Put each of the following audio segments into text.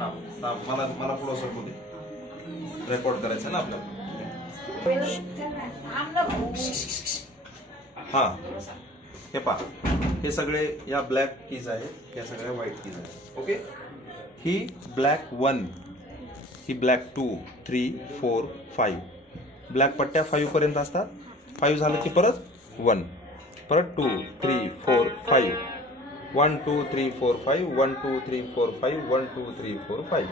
हा मला मला पुढं सरकू दे, रेकॉर्ड करायचं ना आपल्याला. हा हे पहा, हे सगळे या ब्लॅक कीज आहेत, या सगळ्या व्हाईट कीज आहेत. ओके, ही ब्लॅक 1, ही ब्लॅक 2, 3, 4, 5. ब्लॅक पट्ट्या 5 पर्यंत असतात. 5 झालं की परत 1, परत 2, 3, 4, 5. 1 2 3 4 5, 1 2 3 4 5, 1 2 3 4 5.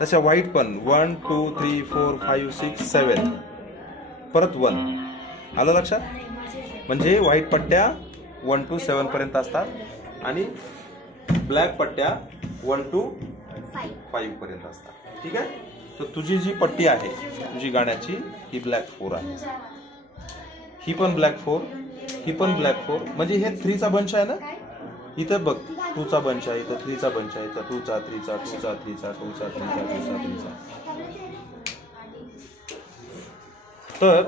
तशा व्हाईट पण 1 2 3 4 5 6 7, परत 1. आलं लक्षात? म्हणजे व्हाईट पट्ट्या 1 to 7 पर्यंत असतात आणि ब्लॅक पट्ट्या 1 to 5 पर्यंत असतात. ठीक आहे. तर तुझी जी पट्टी आहे तुझी गाण्याची ही ब्लॅक 4 आहे, ही पण ब्लॅक 4, ही पण ब्लॅक 4. म्हणजे हे 3 चा बंच आहे ना. इथं बघ 2 चा बंच आहे, इथं 3 चा बंच आहे, इथं 2 चा 3 चा 2 चा 3 चा 2 चा 3 चा 2 चा 3 चा. तर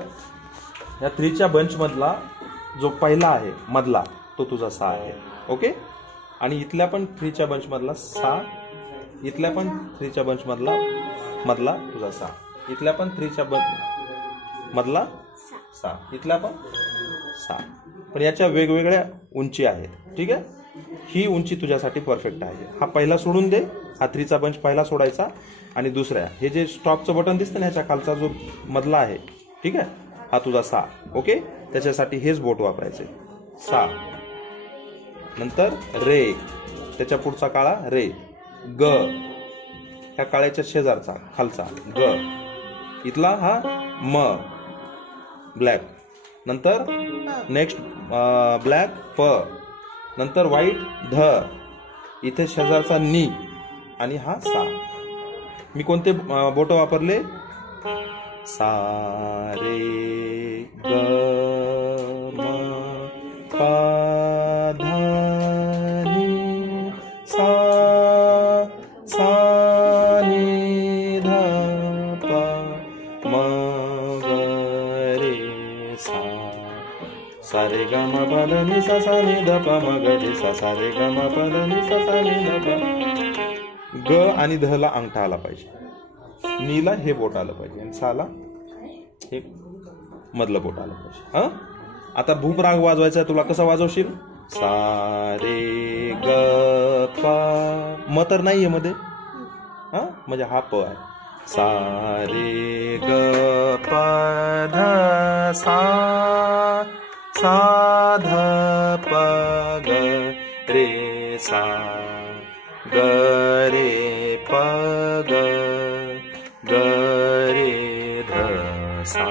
या 3 च्या बंच मधला जो पहिला आहे मधला तो तुझा 6 आहे. ओके. आणि इथल्या पण 3 च्या बंच मधला 6, इथल्या पण 3 च्या बंच मधला तुझा 6, इथल्या पण 3 च्या बंच मधला 6, इथल्या पण 6. पण याच्या वेगवेगळ्या उंची आहेत. ठीक आहे. ही उंची तुझ्यासाठी परफेक्ट आहे. हा पहिला सोडून दे, हा 3 चा बंच पहिला सोडायचा आणि दुसऱ्या हे जे स्टॉपचं बटन दिसतं ना ह्याच्या खालचा जो मधला आहे, ठीक आहे, हा तुझा 6. ओके. त्याच्यासाठी हेच बोट वापरायचे 6. नंतर रे, त्याच्या पुढचा काळा रे, ग, ह्या काळ्याच्या शेजारचा खालचा ग, इथला हा म ब्लॅक, नंतर नेक्स्ट ब्लॅक प, नंतर व्हाईट ध, इथे शेजारचा नी आणि हा सा. मी कोणते बोट वापरले? सा रे ग म प ध नी सा, सा नी ध प म ग रे सा. सा रे ग म प ध नी सा, सा नी ध प म ग रे सा, सा रे ग म प ध नी सा, सा नी ध प. ग आणि ध ला अंगठा आला पाहिजे, नीला हे बोट आलं पाहिजे आणि साला हे मधलं बोट आलं पाहिजे. हा. आता भूप राग वाजवायचा, तुला कसा वाजवशील? सा रे ग प, म तर नाहीये मध्ये, हा, म्हणजे हा प आहे. सा रे ग प ध सा, सा ध प ग रे सा, ग रे प ग, ग रे ध सा,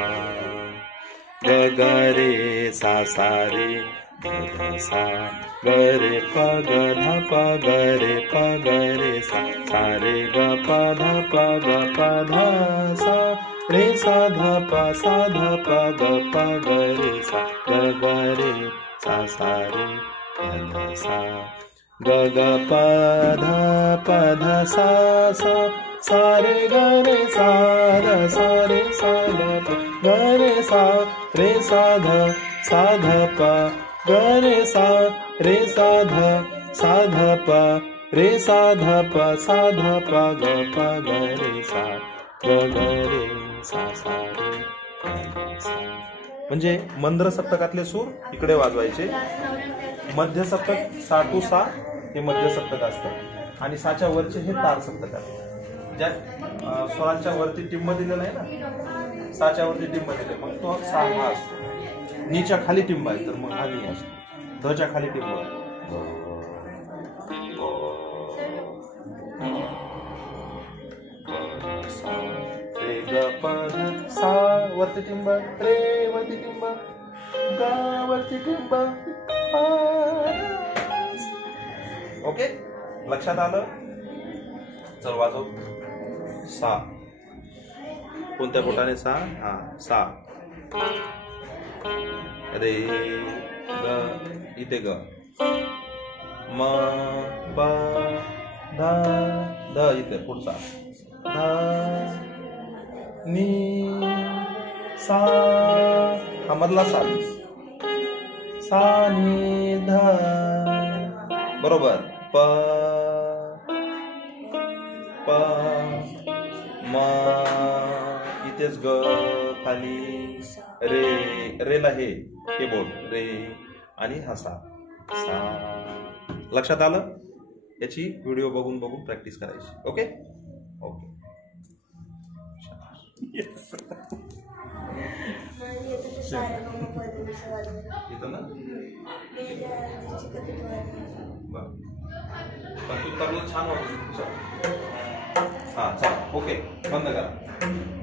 ग ग रे सा, सा रे ध ध सा, ग रे प ग ध प ग रे प ग रे सा, सा रे ग प ध प ग प ध सा, रे सा ध प सा ध प ग प ग रे सा, ग ग रे सा, सा रे ध ध सा, ग ग प ध प ध सा, सा, सा रे ग रे सा ध, सा रे सा ध प ग रे सा, रे सा ध, सा ध प ग रे सा, रे सा ध, सा ध प, रे सा ध प सा ध प ग प ग रे सा, ग ग रे सा, सा रे ग ग सा. म्हणजे मंद्र सप्तकातले सूर इकडे वाजवायचे. मध्य सप्तक 6 to 6 हे मध्य सप्तक असतं आणि 6च्या वरचे हे तार सप्तक असतात. ज्या स्वरांच्या वरती टिंब दिलेला आहे ना, 6च्या वरती टिंब दिले, मग तो 6 हा असतो. नीच्या खाली टिंब आहे तर मग हा नी असतो. धच्या खाली टिंब आहे. रे ग प ध सा वरती टिंब, रे वरती टिंब, ग वरती टिंब. ओके. लक्षात आलं? चल वाजव. सा. कोणत्या बोटाने सा? हा सा. रे ग, इथे ग, म प ध, ध इथे पुढचा, ध नी सा, हा मधला सा, सा नी ध, बरोबर, प प इथेच ग खाली रे, रेला हे बोल रे आणि हा सा. लक्षात आलं? याची व्हिडिओ बघून बघून प्रॅक्टिस करायची. Okay okay. इथं ना पण तू तरला छान वाटत. हा चला ओके बंद करा.